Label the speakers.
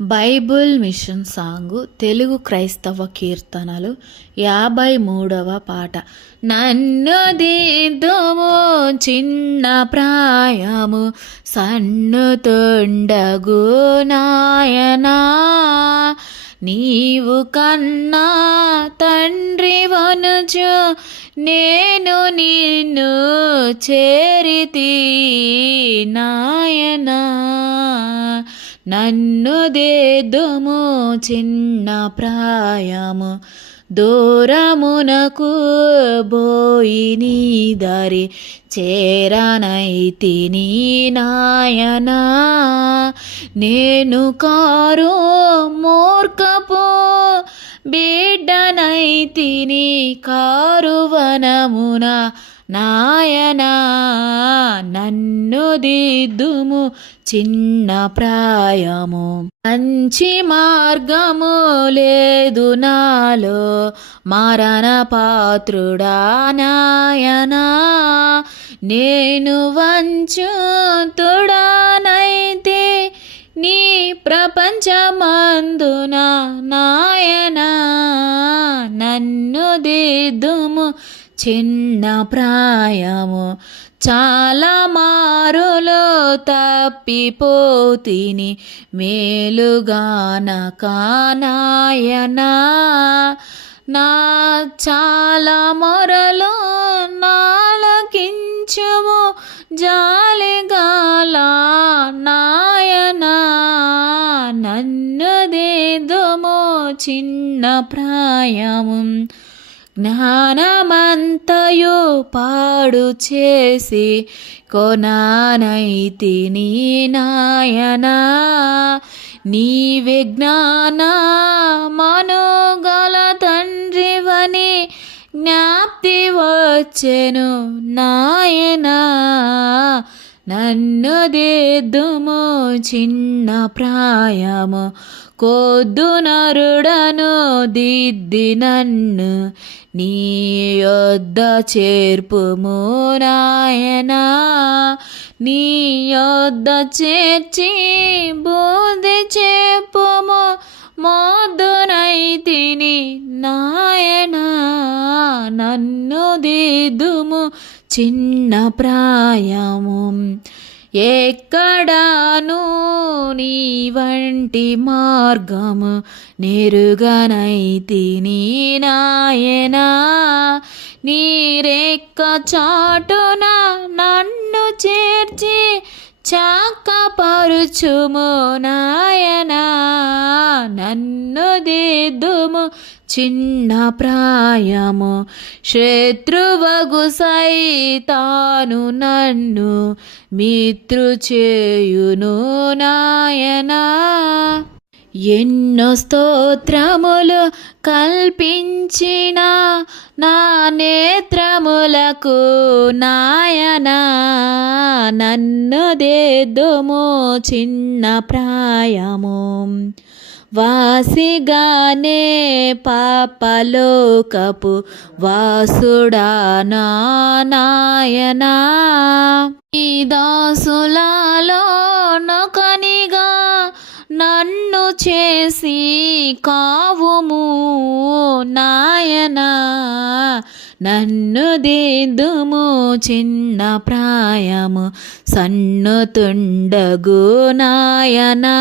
Speaker 1: Bible machine song Telugu క్రైస్తవ కీర్తనలు యాభై మూడవ పాట. నన్ను దిద్దుము చిన్న ప్రాయము సన్ను తొండగు నాయనా. నీవు కన్నా తండ్రి వనుచు నేను నిన్ను చేరితి నాయనా. నన్ను దేదుము చిన్న ప్రాయము. దూరమునకు బోయిని దారి చేరనైతిని నాయనా. నేను కారు మూర్ఖపు బిడ్డనైతిని కారువనమున నాయనా నన్ను దిద్దుము చిన్న ప్రాయము. మంచి మార్గము లేదు నాలో. మరణ పాత్రుడా నాయనా నేను వంచుతుడానైతే నీ ప్రపంచమందున నాయనా నన్ను దిద్దుము చిన్న ప్రాయము చాలా మారులో తప్పిపోతిని మేలుగాన కానాయనా. నా చాలా మొరలో నాలకించము జాలిగాల నాయనా. నన్ను దేదుమో చిన్న ప్రాయము జ్ఞానమంతయు పాడు చేసి కొనానైతిని నాయనా నీవే జ్ఞాన మనోగల తండ్రివని జ్ఞాప్తి వచ్చెను నాయనా. నన్ను దేద్దుము చిన్న ప్రాయము. కొద్దు నరుడను దిద్ది నన్ను నీ యొద్ద చేర్పుము నాయనా. నీ యొద్ద చేర్చి బోధి చెప్పుము మోదునైతిని నాయనా. నన్ను చిన్న ప్రాయము. ఎక్కడాను నీ వంటి మార్గము నెరుగనైతిని నాయనా. నీరెక్క చాటున నన్ను చేర్చి చాకపరుచుము నాయనా. నన్ను దిద్దుము చిన్న ప్రాయము శత్రువగు సైతాను నన్ను మిత్రు చేయును నాయనా. ఎన్నో స్తోత్రములు కల్పించిన నా నేత్రములకు నాయనా. నన్ను దేదుము చిన్న ప్రాయము. వాసిగానే పాపలోకపు వాసుడా నా నాయనా. ఈ దాసులలో నొకనిగా నన్ను చేసి కావుము నాయనా. నన్ను దిద్దుము చిన్న ప్రాయము సన్ను తుండగు నాయనా.